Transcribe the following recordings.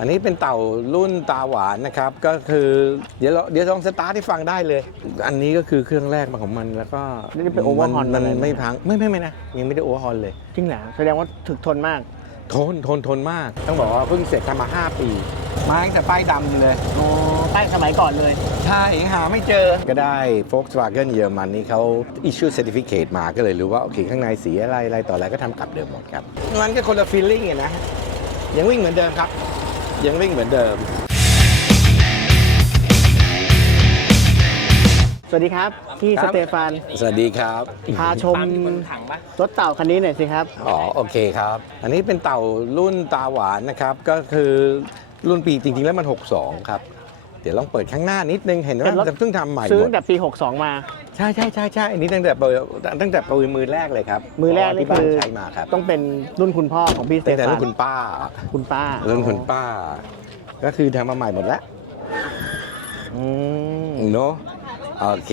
อันนี้เป็นเต่ารุ่นตาหวานนะครับ ก็คือเดี๋ยวเราเดี๋ยวลองสตาร์ทให้ฟังได้เลย อันนี้ก็คือเครื่องแรกมาของมันแล้วก็นี่เป็น overhaul มันมาเลยไหม ไม่พังไม่ไม่ไม่นะยังไม่ได้โอเวอร์ฮอลเลย จริงเหรอแสดงว่าถึกทนมาก ทนทนทนมาก ต้องบอกว่าเพิ่งเสร็จทำมา 5 ปี มาตั้งแต่ป้ายดำเลย อ๋อป้ายสมัยก่อนเลย ใช่ยังหาไม่เจอ ก็ได้ Volkswagen เยอรมันนี่เขา issue certificate มาก็เลยรู้ว่า โอเค ข้างในสีอะไรอะไรต่ออะไรก็ทำกลับเดิมหมดครับมันก็คนละ feeling ไงนะยังวิ่งเหมือนเดิมครับ ยังวิ่งเหมือนเดิม สวัสดีครับ พี่ครัสบ เตฟานสวัสดีครับ พาชมรถเต่าคันนี้หน่อยสิครับ อ๋อ โอเคครับ อันนี้เป็นเต่ารุ่นตาหวานนะครับ ก็คือรุ่นปีจริง ๆ แล้วมัน 62 ครับ เดี๋ยวลองเปิดข้างหน้านิดนึงเห็นเป็นรถว่าเพิ่งทำใหม่ซื้อหมตั้ดงแต่ปี 62 มา ใช่ใช่ใช่ใช่อันนี้ตั้งแต่เปิดตั้งแต่ปืนมือแรกเลยครับมือแรกนี่ที่บ้าคือใช้มาครับต้องเป็นรุ่นคุณพ่อของพี่สเตตั้งแต่ฟารุ่นนคุณป้า คุณป้ารุ่นคุณป้า ก็คือทำมาใหม่หมดแล้วอืมเนาะโอเค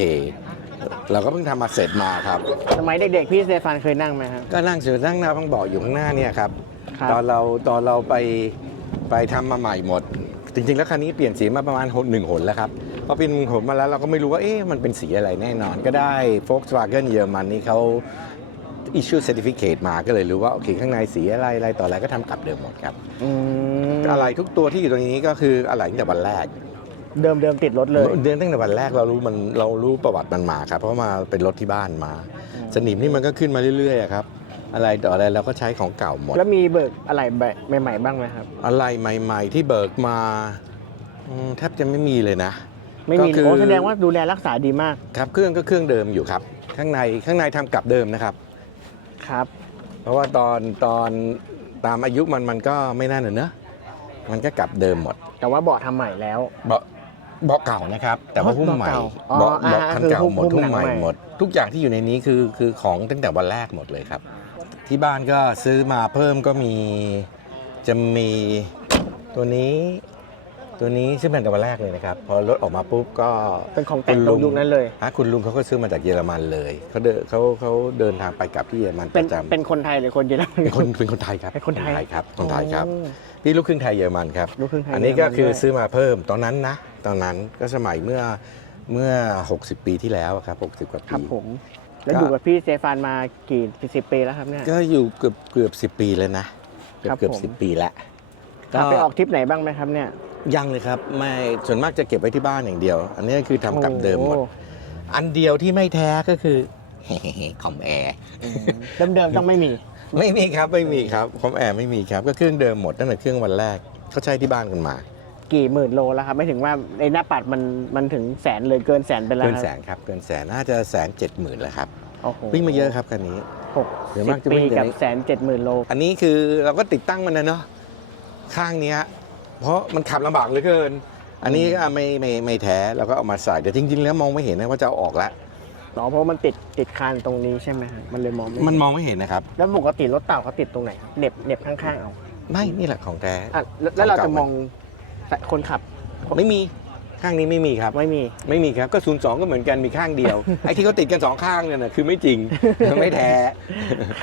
เราก็เพิ่งทำมาเสร็จมาครับ สมัยเด็กๆพี่สเตฟานเคยนั่งไหมครับ ก็นั่งเสือนั่งหน้าพังเบอกอยู่ข้างหน้าเนี่ยครับ ครับ ตอนเราตอนเราไปไปทำมาใหม่หมด จริงๆ แล้วคันนี้เปลี่ยนสีมาประมาณหนหนึ่งหนแล้วครับพอเปลี่ยนหนมาแล้วเราก็ไม่รู้ว่าเอ๊ะมันเป็นสีอะไรแน่นอน ก็ได้ Volkswagen เยอรมันนี่เขา issue certificate มาก็เลยรู้ว่า โอเค ข้างในสีอะไรอะไรต่ออะไรก็ทำกลับเดิมหมดครับอืมอะไรทุกตัวที่อยู่ตรงนี้ก็คืออะไรตั้งแต่วันแรก เดิมเดิมๆติดรถเลยเดือนตั้งแต่วันแรกเรารู้มันเรารู้ประวัติมันมาครับเพราะมาเป็นรถที่บ้านมา สนิมนี่มันก็ขึ้นมาเรื่อยๆอะครับ อะไรต่ออะไรเราก็ใช้ของเก่าหมด แล้วมีเบิกอะไรแบบใหม่ๆบ้างไหมครับ อะไรใหม่ ๆ ที่เบิกมาอืมแทบจะไม่มีเลยนะ ไม่มีก็คือ โอ้แสดงว่าดูแลรักษาดีมากครับเครื่องก็เครื่องเดิมอยู่ครับ ข้างในข้างในทำกลับเดิมนะครับ ครับ เพราะว่าตอนตอนตามอายุมันมันก็ไม่น่าเนอะมันก็กลับเดิมหมดแต่ว่าเบาะทำใหม่แล้ว เบาะเบาะเก่านะครับ แต่ว่าหุ้มใหม่อ๋อเบาะอ่าเบาะคันเก่าคือหุ้มหมดหุ้หุ้มมใหม่หนังใหม่ หมด ทุกอย่างที่อยู่ในนี้คือคือของตั้งแต่วันแรกหมดเลยครับ ที่บ้านก็ซื้อมาเพิ่มก็มีจะมีตัวนี้ ตัวนี้ซื้อมาตั้งแต่วันแรกเลยนะครับพอรถออกมาปุ๊บก็เป็นของแต่งตรงยุคนั้นเลยฮะคุณลุงเขาก็ซื้อมาจากเยอรมันเลยเขาเดินเขาเขาเดินทางไปกลับที่เยอรมันปเป็นระจำเป็นคนไทยหรือคนเยอรมัน เป็นคนเป็นคนไทยครับเป็นคนไทย ครับคนไทยครับโอ้พี่ลูกครึ่งไทยเยอรมันครับ ลูกครึ่งไทยอันนี้ก็คือเยรมันด้วยซื้อมาเพิ่มตอนนั้นนะ ตอนนั้นก็สมัยเมื่อเมื่อ 60 ปีที่แล้วอะครับ 60 กว่าครับปีผม แล้วก็อยู่กับพี่สเตฟานมากี่สิบปีแล้วครับเนี่ยก็อยู่เกือบเกือบสิปีเลยนะเกือครับบเกือบผมสิปีแล้วขับไปออกทริปไหนบ้างไหมครับเนี่ยยังเลยครับไม่ส่วนมากจะเก็บไว้ที่บ้านอย่างเดียว อันนี้คือทำกับเดิมหมดโอ้อันเดียวที่ไม่แท้ก็คือคอมแอร์เดิมเดิมๆต้องไม่มี ไม่มีครับไม่มีครับคอมแอร์ไม่มีครับ ก็เครื่องเดิมหมดตั้งแต่เครื่องวันแรกเขาใช้ที่บ้านกันมา กี่หมื่นโลแล้วครับไม่ถึงว่าในหน้าปัดมันมันถึงแสนเลยเกินแสนไปแล้วเกินครับแสนครับเกินแสนน่าจะแสนเจ็ดหมื่นแล้วครับโอ้โหวิ่งมาเยอะครับคันนี้หกเดี๋ยวสิมากบจะปีวิ่งเดี๋ยวกับนี้แสนเจ็ดหมื่นโล อันนี้คือเราก็ติดตั้งมันนะเนาะข้างเนี้ยเพราะมันขับลำบากเหลือเกิน อันนี้ก็ไม่ไม่ไม่แท้เราก็เอามาใส่แต่จริง ๆ แล้วมองไม่เห็นนะว่าจะเอาออกแล้วอ๋อเพราะมันติดติดคานตรงนี้ใช่ไหมฮะมันเลยมองไม่มันเห็นมองไม่เห็นนะครับ แล้วปกติรถเต่าเขาติดตรงไหนครับเหน็บเหน็บข้างๆเอาไม่นี่แหละของแท้ อะแล้วแล้วเราจะมอง คนขับไม่มีข้างนี้ไม่มีครับ ไม่มีไม่มีครับก็ศูนย์สองก็เหมือนกันมีข้างเดียวไอ้ที่เขาติดกันสองข้างเนี่ยนะคือไม่จริงไม่แท้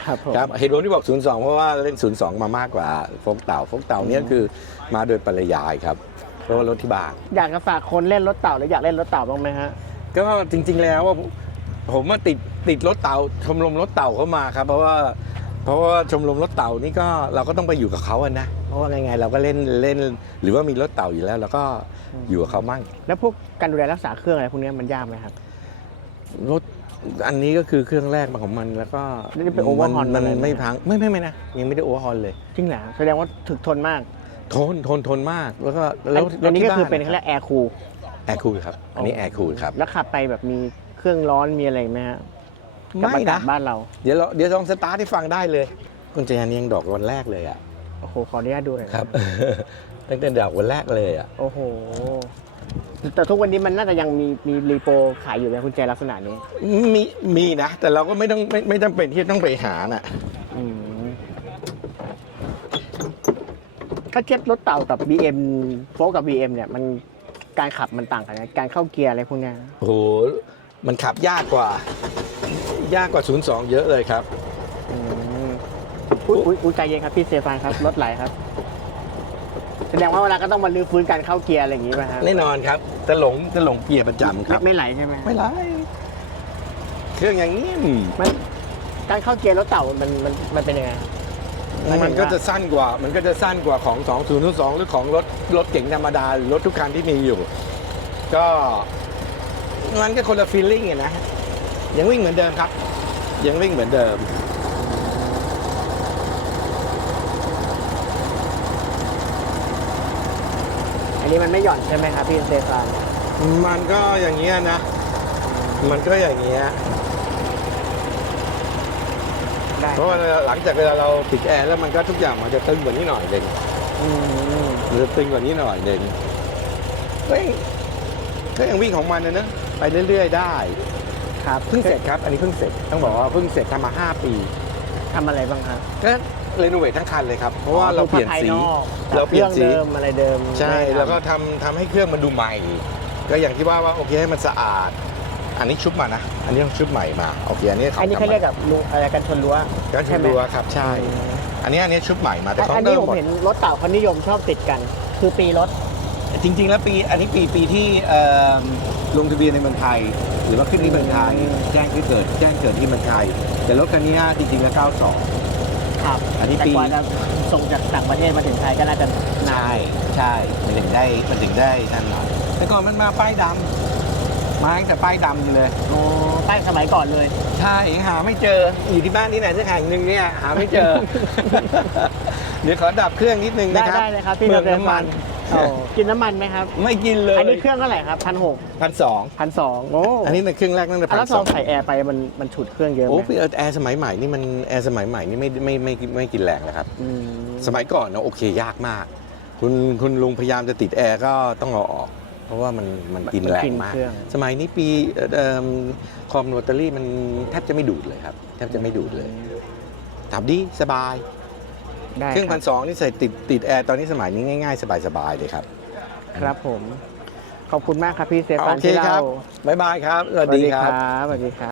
ครับผมครับเหตุผลที่บอกศูนย์สองเพราะว่าเล่นศูนย์สองมามากกว่าโฟกเต่าโฟกเต่าเนี่ยคือมาโดยปริยายครับเพราะว่ารถที่บ้านอยากจะฝากคนเล่นรถเต่าหรืออยากเล่นรถเต่าบ้างไหมฮะก็จริง ๆ แล้วว่าผมมาติดติดรถเต่าชมรมรถเต่าเข้ามาครับ เพราะว่า เพราะว่าชมรมรถเต่านี่ก็เราก็ต้องไปอยู่กับเขาอะนะ เพราะว่าไงๆเราก็เล่นเล่น หรือว่ามีรถเต่าอยู่แล้วเราก็อยู่กับเขามั่ง แล้วพวกการดูแลรักษาเครื่องอะไรพวกนี้มันยากไหมครับ รถอันนี้ก็คือเครื่องแรกมาของมันแล้วก็นี่เป็น overhaul มันมาเลยไหม ไม่พังไม่ไม่ไม่นะยังไม่ได้โอเวอร์ฮอลเลย จริงเหรอแสดงว่าถึกทนมากทนทนทนมากแล้วก็อันแล้วอันนี้ก็ที่คือเป็นบ้าแค่แอร์คูลแอร์คูลครับ อันนี้แอร์คูลครับ แล้วขับไปแบบมีเครื่องร้อนมีอะไรไหมฮะ กับไม่อากานะ ศบ้านเรา เดี๋ยวเราเดี๋ยวลองสตาร์ทให้ฟังได้เลยกุญแจนี่ยังดอกวันแรกเลยอะ โอ้โห ขออนุญาตดูหน่อยครับ ตั้งแต่ดอกวันแรกเลยอะ โอ้โห แต่ทุกวันนี้มันน่าจะยังมีมีรีโปรขายอยู่ในคุณแจลักษณะนี้ มีมีนะ แต่เราก็ไม่ต้องไม่ไม่จำเป็นที่จะต้องไปหาน่ะ อืมถ้าเทียบรถเต่ากับ BM โฟกับ BM เนี่ย มันการขับมันต่างกันนะการเข้าเกียร์อะไรพวกเนี้ยโอ้โหมันขับยากกว่า ยากกว่า 02 เยอะเลยครับ อืมอุ้ยอุ้ยอุ้ยใจเย็นครับพี่เซฟานครับรถไหลครับแสดงว่าเวลาก็ต้องมาลื้อฟื้นการเข้าเกียร์อะไรอย่างนี้ป่ะครับแน่นอนครับจะหลงจะหลงเกียร์ประจำคไม่รับไม่ไหลใช่ไหมไม่ไรเครื่องอย่างนี้มมันการเข้าเกียร์รถเต่ามันมันมันเป็นยังไง มันก็จะสั้นกว่า มันก็จะสั้นกว่าของ 2002 หรือของรถรถเก๋งธรรมดาหรือรถทุกคันที่มีอยู่ ก็มันก็คนละฟีลลิ่งนะ ยังวิ่งเหมือนเดิมครับ ยังวิ่งเหมือนเดิม อันนี้มันไม่หย่อนใช่ไหมครับพี่สเตฟานมันก็อย่างเงี้ยนะ มันก็อย่างเงี้ยได้เพราะว่าหลังจากเวลาเราปิดแอร์แล้วมันก็ทุกอย่างมันจะตึงกว่านี้หน่อยหนึ่งอืมมันจะตึงกว่านี้หน่อยหนึ่งก็ยังก็ยังวิ่งของมันนะเนอะไปเรื่อยๆได้ ครับเพิ่งเสร็จครับ อันนี้เพิ่งเสร็จต้องบอกว่าเพิ่งเสร็จทำมา 5 ปีทำอะไรบ้างครับก็เรโนเวททั้งคันเลยครับเพราะว่าเราเปลี่ยนสีภายอกเราเปลี่ยนสีครื่องเดิมอะไรเดิม ใช่ไหมครับแล้วก็ทำทำให้เครื่องมันดูใหม่ ก็อย่างที่ว่าว่าโอเคให้มันสะอาด อันนี้ชุบมานะ อันนี้ต้องชุบใหม่มาโอเคอันนี้อันนี้เขาเรียกกับลุงอะไรกันชนรั้วการชุบรั้วครับใช่ อันนี้อันนี้ชุบใหม่มาแต่ของอันเดินี้มผมหมดเห็นรถเต่าเขานิยมชอบติดกัน คือปีรถ จริง ๆ แล้วปีอันนี้ปีปีที่เอ่อลงทะเบียนในเมืองไทย หรือว่าขึ้นที่เมืองไทยแจ้งที่เกิด แจ้งเกิดที่เมืองไทย แต่รถคันนี้จริงๆแล้ว 92 ครับอันนี้แต่ปี กว่าจะส่งจากต่างประเทศมาถึงไทยก็น่าจะนาน ใช่ใช่มันถึงได้มันถึงได้นั่นหน่อยแต่ก่อนมันมาป้ายดำมาตั้งแต่ป้ายดำอยู่เลย โอ้ป้ายสมัยก่อนเลย ใช่หาไม่เจออยู่ที่บ้านที่ไหนสักแห่งหนึ่งเนี่ยหาไม่เจอ เดี๋ยวขอดับเครื่องนิดนึงได้นะครับได้เลยครับพี่เปลืองสเตฟาน้ำมัน โอ้กินน้ำมันไหมครับ ไม่กินเลยอันนี้เครื่องเท่าไหร่ครับพันหกพันสองพันสองโอ้อันนี้เป็นเครื่องแรกนั่นแหละอะพัแล้วนซสอองงใส่แอร์ไปมันมันฉุดเครื่องเยอะไหโอ้มพี่แอร์สมัยใหม่นี่มันแอร์สมัยใหม่นี่ไม่ไม่ไม่ไม่ไม่กินแรงนะครับอืมสมัยก่อนเนาะโอเคยากมาก คุณคุณลุงพยายามจะติดแอร์ก็ต้องเอาออก เพราะว่ามันมันกินแรงมากเครื่องสมัยนี้ปีเอ่อเอิ่มคอมโนเตอรี่มันแทบจะไม่ดูดเลยครับแทบจะไม่ดูดเลยขับดีสบาย ได้เครื่องคพัรันบสองนี่ใส่ติดติดแอร์ตอนนี้สมัยนี้ง่ายๆ สบายๆเลยครับ ครับผม ขอบคุณมากครับพี่สเตฟานโอเคที่ครัเล่าบบ๊ายบายครับ สวัสดีครับสวัสดีครับ